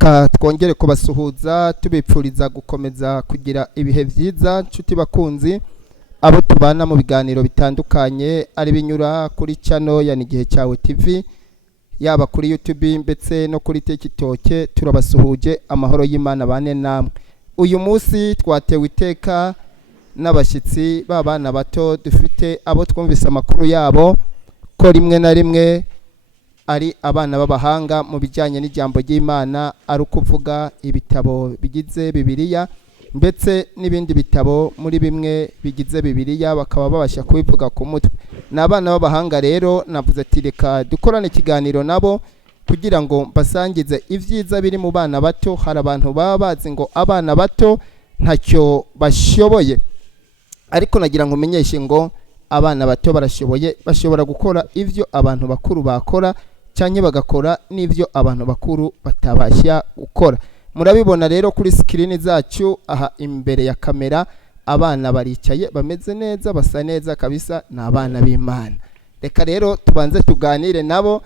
reka twongere kubasuhuza tubipfuriza gukomeza kugira ibihe byiza nshuti bakunzi abo tubana mu biganiro bitandukanye ari binyura kuri channel ya Nigihe Cyawe TV yaba kuri YouTube mbetse no kuri TikTok. Turabasuhuje amahoro y'Imana bane namwe. Uyu munsi twatewe iteka n'abashyitsi babana bato dufite abo twumvise amakuru yabo ko rimwe na rimwe ari abana b'abahanga mu bijyanye n'ijambo ry'Imana, ari ukuvuga ibitabo bigize Bibiliya mbetse n'ibindi bitabo muri bimwe bigize Bibiliya bakaba babasha kubivuga ku mutwe. N'abana b'abahanga rero navuze ati reka dukorane ikiganiro nabo kugira ngo basangize ivyiza biri mu bana bato. Hari abantu baba bazi ngo abana bato ntacyo bashoboye, ariko nagira ngo menyeshe ngo abana bato barashoboye, bashobora gukora ivyo abantu bakuru bakora cyanye bagakora n'ivyo abantu bakuru batabashya gukora. Murabibona rero kuri screen zacu aha imbere ya kamera, abana baricaye bameze neza, basa neza kabisa, n'abana b'Imana. Reka rero tubanze tuganire nabo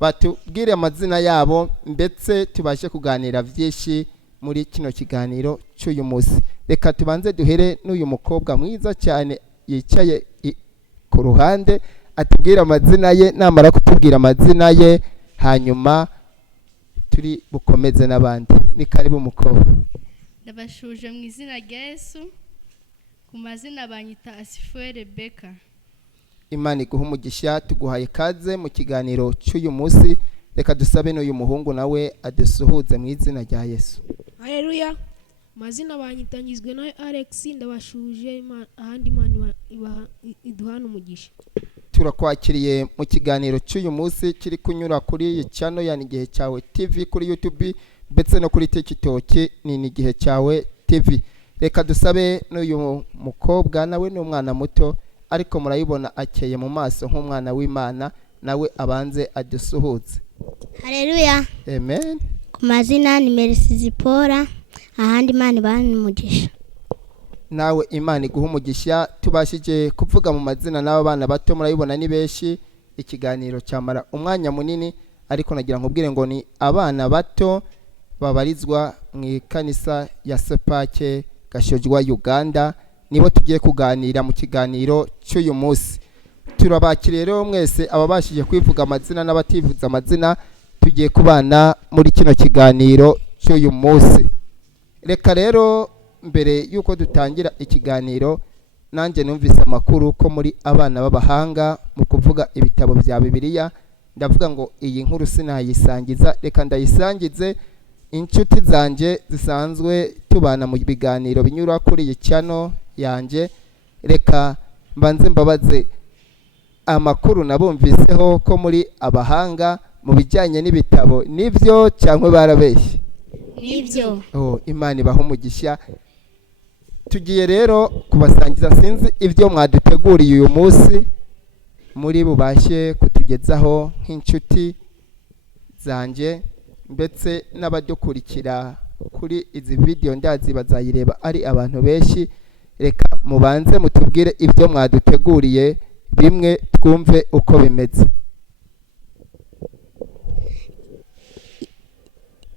batubwire amazina yabo mbetse tubashe kuganira vyinshi muri kino kiganiro cy'uyu munsi. Reka tubanze duhere n'uyu mukobwa mwiza cyane yicaye ku ruhande atubwira amazina ye, namara kutubwira amazina ye hanyuma turi bukomeze n'abandi. Ni karibu mukobwa. Ndabashuje mu izina rya Yesu. Ku mazina banyita Asifuwe Rebeka. Imana iguha umugisha, tuguhaye kaze mu kiganiro cy'uyu munsi. Reka dusabe n'uyu muhungu nawe adusuhuze mu izina rya Yesu. Haleluya. Mazina banyitangizwe na Alex. Ndabashuje ahandi Imana iduhana umugisha. Turakwakiriye mu kiganiro cy'uyu munsi kiri kunyura kuri iyi channel ya Nigihe Cyawe TV kuri YouTube mbetse no kuri TikTok ni Nigihe Cyawe TV. Reka dusabe n'uyu mukobwa nawe ni umwana muto ariko murayibona akeye mu maso nk'umwana w'Imana, nawe abanze adusuhuze. Haleluya. Amen. Ku mazina ni Merisizipora ahandi Imana ibana umugisha. Nawe Imana iguha umugisha. Tubashije kuvuga mu mazina n'aba bana bato murayibona ni benshi, ikiganiro cyamara umwanya munini, ariko nagira nkubwire ngo ni abana bato babarizwa mu ikanisa ya Sepake Gashojwa Uganda, nibo tugiye kuganira mu kiganiro cy'uyu munsi. Turabakiriye rero mwese ababashije kwivuga amazina n'abativuza amazina, tugiye kubana muri kino kiganiro cy'uyu munsi. Reka rero mbere yuko dutangira ikiganiro, nanjye numvise amakuru ko muri abana b'abahanga mu kuvuga ibitabo bya Bibiliya. Ndavuga ngo iyi nkuru sinayisangiza, reka ndayisangize inshuti zanje zisanzwe tubana mu biganiro binyura kuri iyi channel yanje. Reka mbanze mbabaze amakuru nabumviseho ko muri abahanga mu bijyanye n'ibitabo, nivyo cyangwa barabeshye? Nibyo. Imana ibaha umugisha. Tugiye rero kubasangiza sinzi ivyo mwaduteguriye uyu munsi muri bubashe kutugezaho nk'inshuti zanje mbetse n'abadukurikira kuri izi video ndazi bazayireba ari abantu benshi. Reka mubanze mutubwire ivyo mwaduteguriye bimwe twumve uko bimeze.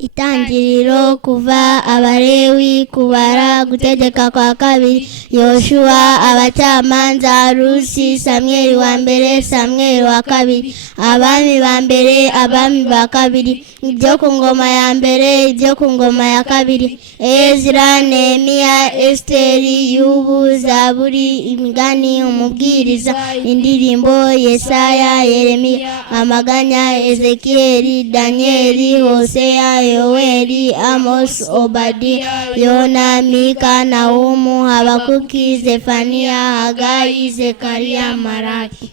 Itangiriro, kuva, Abalewi, kubara, gutegeka kwa kabiri, Yoshua, abacamanza, Rusi, Samweli wa mbere, Samweli wa kabiri, abami ba mbere, abami ba kabiri, ibyo ku ngoma ya mbere, ibyo ku ngoma ya kabiri, Ezra, Nehemiya, Esteri, Yubu, Zaburi, imigani, umubwiriza, indirimbo, Yesaya, Yeremiya, amaganya, Ezekiyeli, Danieli, Hoseya, Yoeli, Amos, Obadiya, Yona, Mika, Nahumu, Habakuki, Zefania, Hagai, Zekariya, Maraki,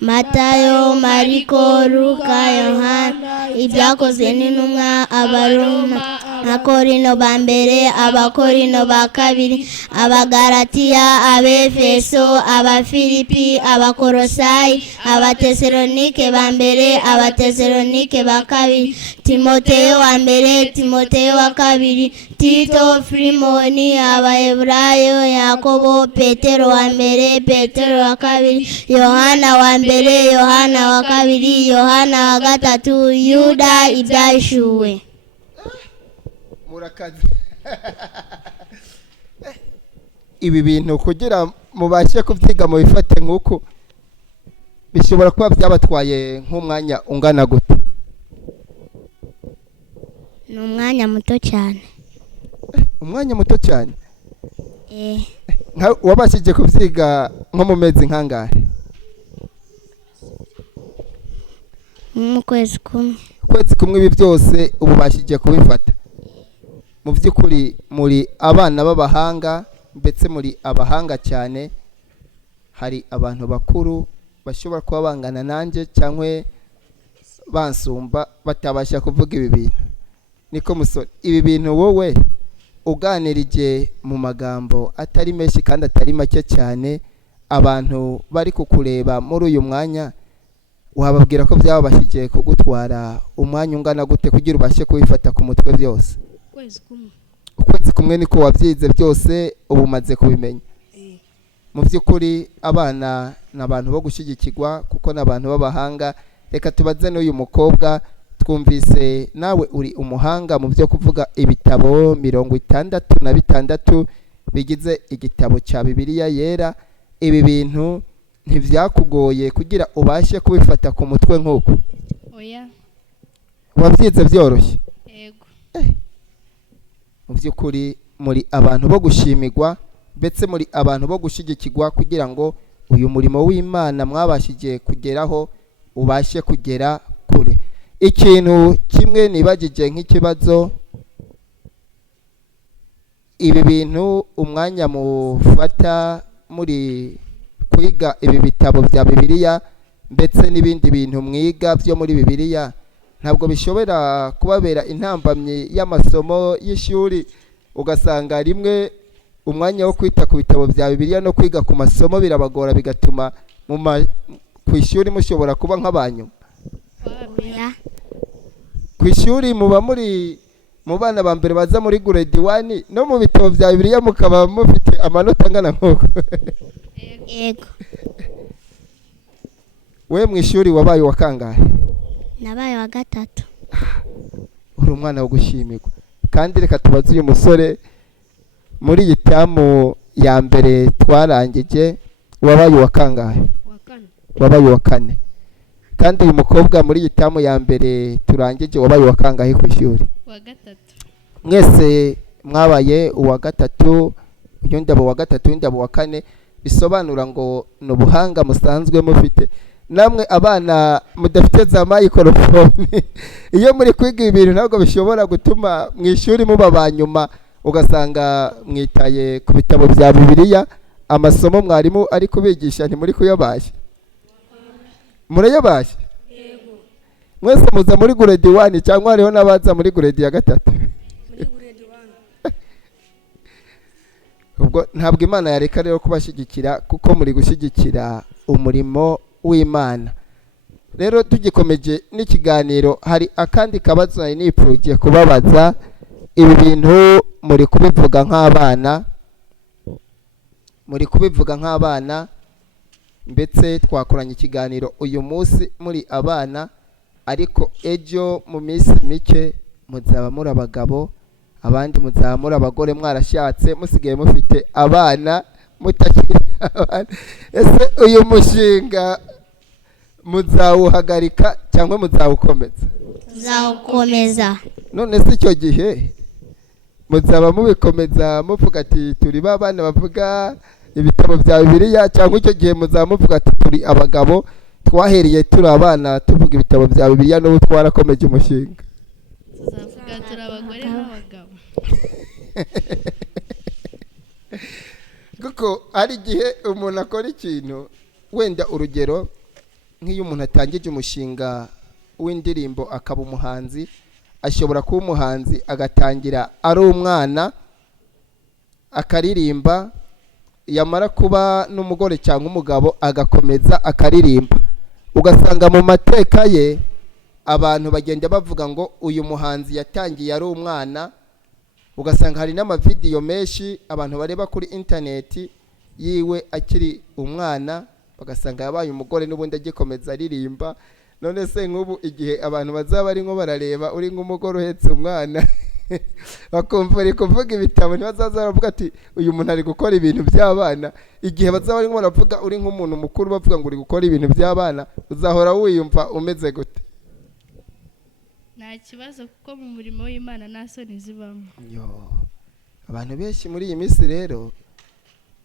Matayo, Mariko, Luka, Yohana, ibyakozwe n'intumwa, Abaroma, Abakorino ba mbere, Abakorino ba kabiri, Abagalatiya, Abefeso, Abafilipi, Abakolosayi, Abatesalonike ba mbere, Abatesalonike ba kabiri, Timoteyo wa mbere, Timoteyo wa kabiri, Tito, Filimoni, Abaheburayo, Yakobo, Petero wa mbere, Petero wa kabiri, Yohana wa mbere, Yohana wa kabiri, Yohana wa gatatu, Yuda, ibyahishuwe. murakaze ibi bintu kugira mubashe kubyiga mu bifate nk'uko bishobora kuba byabatwaye nk'umwanya ungana gute? ni umwanya muto cyane. Umwanya muto cyane. Eh, Wabashije kubyiga nko mu mezi nkangahe? mu kwezi kumwe. Kwezi kumwe ibi byose ubu bashije kubifata. Mu by'ukuri muri abana b'abahanga, mbetse muri abahanga cyane. Hari abantu bakuru bashobora kuba bangana nanjye cyangwa bansumba batabasha kuvuga ibi bintu. Niko musore, ibi bintu wowe uganirije mu magambo atari menshi kandi atari make cyane, abantu bari kukureba muri uyu mwanya wababwira ko byabashije kugutwara umwanya ungana gute kugira ubashe kubifata ku mutwe byose? Kwezi kumwe. Ukwezi kumwe niko wabyize byose ubu umaze kubimenya. Mu by'ukuri abana ni abantu bo gushyigikirwa kuko ni abantu b'abahanga. Reka tubaze n'uyu mukobwa, twumvise nawe uri umuhanga mu byo kuvuga ibitabo 66 bigize igitabo cya Bibiliya yera. Ibi bintu ntibyakugoye kugira ubashe kubifata ku mutwe nk'uko? Oya. Wabyize byoroshye? Yego. Mu by'ukuri muri abantu bo gushimirwa, ndetse muri abantu bo gushyigikirwa kugira ngo uyu murimo w'Imana mwabashije kugeraho ubashe kugera kure. Ikintu kimwe nibagije nk'ikibazo, ibi bintu umwanya mufata muri kwiga ibi bitabo bya Bibiliya ndetse n'ibindi bintu mwiga byo muri Bibiliya, ntabwo bishobora kubabera intambamyi y'amasomo y'ishuri, ugasanga rimwe umwanya wo kwita ku bitabo bya Bibiliya no kwiga ku masomo birabagora, bigatuma ku ishuri mushobora kuba nk'abanyu? oya. Ku ishuri muba muri mu bana ba mbere baza muri grade 1, no mu bitabo bya Bibiliya mukaba mufite amanota angana nk'uko? Yego. We mu ishuri wabaye wa kangahe? Nabaye wa gatatu. Uri umwana wo gushimirwa. Kandi reka tubaze uyu musore, muri iyi tamu ya mbere twarangije wabaye wa kangahe? Wa kane. Wabaye wa kane. Kandi uyu mukobwa muri iyi tamu ya mbere turangije wabaye wa kangahe ku ishuri? Wa gatatu. Mwese mwabaye uwa gatatu, uyu ndabo wa gatatu, uyu ndabo wa kane, bisobanura ngo n'ubuhanga musanzwe mufite. Namwe abana mudafite za microphone iyo muri kwiga ibintu ntabwo bishobora gutuma mu ishuri muba banyuma, ugasanga mwitaye ku bitabo bya Bibiliya, amasomo mwarimu ari kubigisha ntimuri kuyabasha. Murayabasha? Yego. Mwese muza muri grade 1 cyangwa hariho n'abaza muri grade ya gatatu? Muri grade 1. Ubwo ntabwo Imana yareka rero kubashyigikira kuko muri gushyigikira umurimo w'Imana. Rero tugikomeje n'ikiganiro, hari akandi kabazo nari nipfuye kubabaza. Ibi bintu muri kubivuga nk'abana, ndetse twakoranye ikiganiro uyu munsi muri abana, ariko ejo mu minsi mike muzaba muri abagabo, abandi muzaba muri abagore, mwarashatse musigaye mufite abana mutakiri abana. Ese uyu mushinga muzawuhagarika cyangwa muzawukomeza? Zawukomeza. None se icyo gihe muzaba mubikomeza muvuga ati turi babana bavuga ibitabo bya Bibiliya, cyangwa icyo gihe muzaba muvuga ati turi abagabo twahereye turi abana tuvuga ibitabo bya Bibiliya n'ubu twarakomeje umushinga? Tuzavuga turi abagore n'abagabo. Kuko hari igihe umuntu akora ikintu, wenda urugero nk'iyo umuntu atangije umushinga w'indirimbo akaba umuhanzi, ashobora kuba umuhanzi agatangira ari umwana akaririmba, yamara kuba n'umugore cyangwa umugabo agakomeza akaririmba, ugasanga mu mateka ye abantu bagenda bavuga ngo uyu muhanzi yatangiye ari umwana. Ugasanga hari n'amavideyo menshi abantu bareba kuri interineti yiwe akiri umwana, bagasanga yabaye umugore n'ubundi agikomeza aririmba. None se nk'ubu igihe abantu bazaba barimo barareba uri nk'umugore uhetse umwana bakumva ari kuvuga ibitabo ntibazaza baravuga ati uyu muntu ari gukora ibintu by'abana. Igihe bazaba barimo baravuga uri nk'umuntu mukuru bavuga ngo uri gukora ibintu by'abana, uzahora wiyumva umeze gute? nta kibazo kuko mu murimo w'Imana nta soni zibamo. Abantu benshi muri iyi minsi rero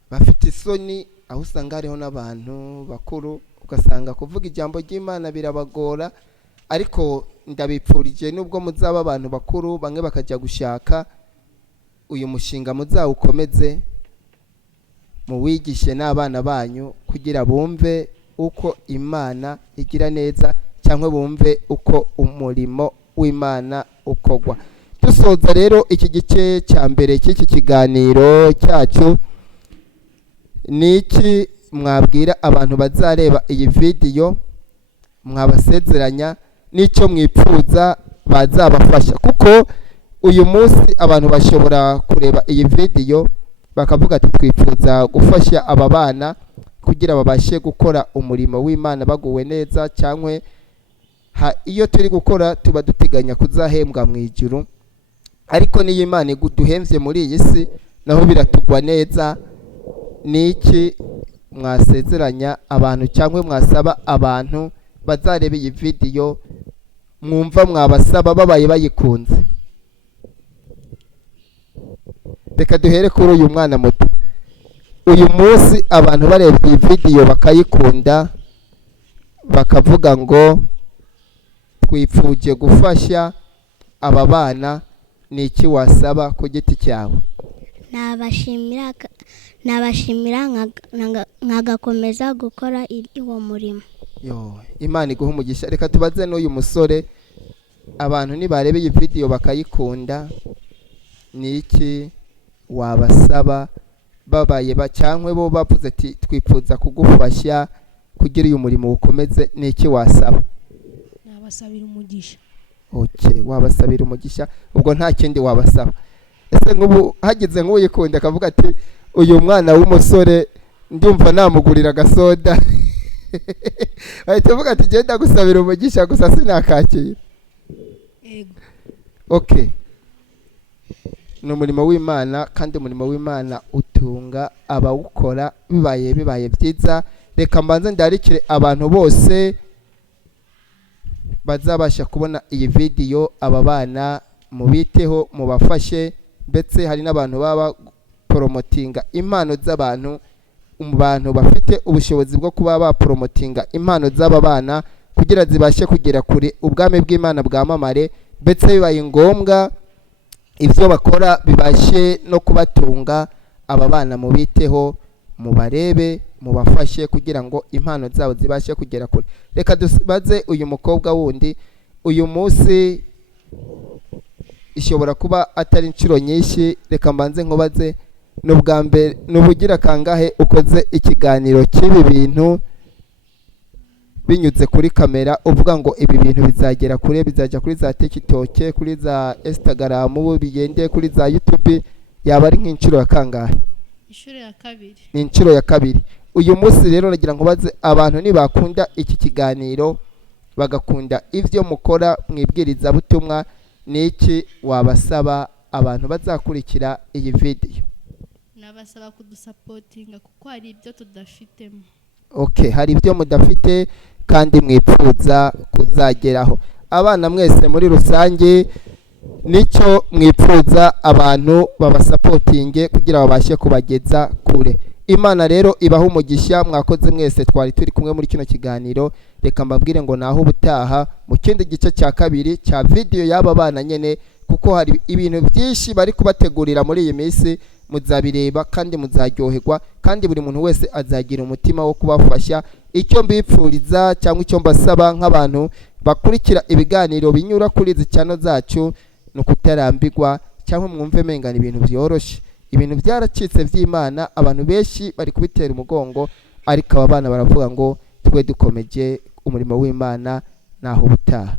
bafite isoni, aho usanga hariho n'abantu bakuru ugasanga kuvuga ijambo ry'Imana birabagora. Ariko ndabipfurije nubwo muzaba abantu bakuru bamwe bakajya gushaka, uyu mushinga muzawukomeze muwigishe n'abana banyu kugira bumve uko Imana igira neza cyangwa bumve uko umurimo w'Imana ukogwa. Dusoza rero iki gice cya mbere cy'iki kiganiro cyacu, niki mwabwira abantu bazareba iyi video, mwabasezeranya n'icyo mwipfuza bazabafasha? Kuko uyu munsi abantu bashobora kureba iyi video bakavuga ati twipfuza gufasha aba bana kugira babashe gukora umurimo w'Imana baguwe neza, cyangwa iyo turi gukora tuba duteganya kuzahembwa mu ijuru. Ariko niyo Imana duhemvye muri iyi si naho biratugwa neza. Niki mwasezeranya abantu cyangwa mwasaba abantu bazareba iyi video, mwumva mwabasaba babaye bayikunze? Reka duhere kuri uyu mwana muto. Uyu munsi abantu barebye iyi video bakayikunda bakavuga ngo twipfuje gufasha aba bana, niki wasaba ku giti cyawe? nabashimira nkagakomeza gukora uwo murimo. Imana iguha umugisha. Reka tubaze n'uyu musore, abantu nibarebe iyi video bakayikunda, niki wabasaba babaye cyangwa bo bavuze ati twipfuza kugufasha kugira uyu murimo ukomeze, niki wasaba? Nabasabira umugisha. Wabasabira umugisha, ubwo nta kindi wabasaba. Ese nk'ubu hagize nk'uyikunda akavuga ati uyu mwana w'umusore ndumva namugurira agasoda, bahita bavuga ati genda gusabira umugisha gusa sinakakira. Ni umurimo w'Imana, kandi umurimo w'Imana utunga abawukora bibaye byiza. Reka mbanze ndarikire abantu bose bazabasha kubona iyi video, aba bana mubiteho mubafashe, ndetse hari n'abantu baba promotinga impano z'abantu, bantu bafite ubushobozi bwo kuba ba promotinga impano z'aba bana kugira zibashe kugera kure, ubwami bw'Imana bwamamare, ndetse bibaye ngombwa ibyo bakora bibashe no kubatunga. Aba bana mubiteho mubarebe mubafashe kugira ngo impano zabo zibashe kugera kure. Reka dubaze uyu mukobwa wundi, uyu munsi ishobora kuba atari inshuro nyinshi, reka mbanze nkubaze, n'ubwa mbere n'ubugira kangahe ukoze ikiganiro cy'ibi bintu binyuze kuri kamera uvuga ngo ibi bintu bizagera kure, bizajya kuri za TikTok, kuri za Instagram, bigende kuri za YouTube? Yaba ari nk'inshuro ya kangahe? Inshuro ya kabiri. Ni inshuro ya kabiri. Uyu munsi rero nagira ngo baze abantu nibakunda iki kiganiro bagakunda ivyo mukora mwibwiriza butumwa, niki wabasaba abantu bazakurikira iyi video? Nabasaba kudusapotinga kuko hari ibyo tudafitemo. Hari ibyo mudafite kandi mwipfuza kuzageraho. Abana mwese muri rusange nicyo mwipfuza abantu babasapotinge kugira babashe kubageza kure. Imana rero ibaha umugisha. Mwakoze mwese, twari turi kumwe muri kino kiganiro. Reka mbabwire ngo naho ubutaha mu kindi gice cya kabiri cya video y'aba bana nyene, kuko hari ibintu byinshi bari kubategurira muri iyi minsi. Muzabireba kandi muzaryoherwa, kandi buri muntu wese azagira umutima wo kubafasha. Icyo mbipfuriza cyangwa icyo mbasaba nk'abantu bakurikira ibiganiro binyura kuri izi channel zacu, no kutarambirwa cyangwa mwumve mengana ibintu byoroshye. Ibintu byaracitse by'Imana, abantu benshi bari kubitera umugongo, ariko aba bana baravuga ngo twe dukomeje umurimo w'Imana naho ubutaha.